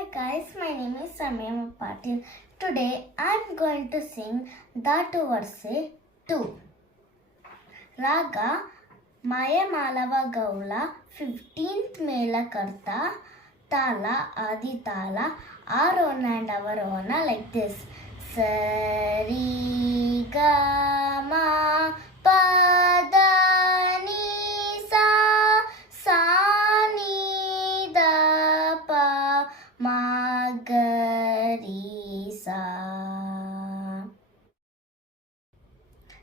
Hi guys, my name is Samya Patil. Today I am going to sing Datu Varse 2. Raga Maya Malava Gaula 15th Melakarta Tala Adi Tala Arona and Avarona like this. Sari Gama Pada Ni Sa Sa Ni Da Pa Magarisa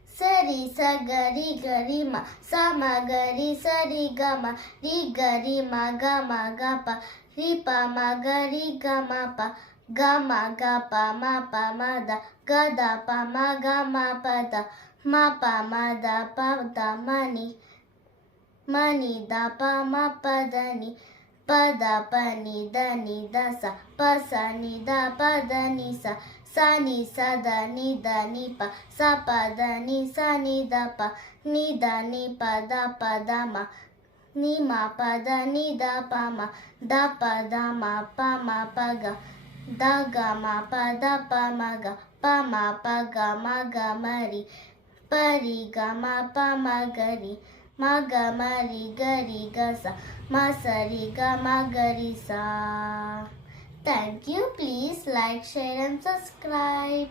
Sari Sagari Gari Ma Samagari Sari Gama Ri Gari Maga Magapa Ripa Magari Gamapa Gama Gapa Mapa Mada Gada Pa Maga Mapada Mapa Mada Pada Mani Mani Da Pa Mapadani Pada pani dani dasa pasa ni da pada ni sa ni sa da ni pa sa pada ni sa ni da pa ni da ni pa da ma ni ma pada ni da pa ma da pa da ma pa ga da ga ma pa da pa ma ga mari pari ga ma pa ma gari Maga mari gari gasa masari ga magarisa. Thank you. Please like, share and subscribe.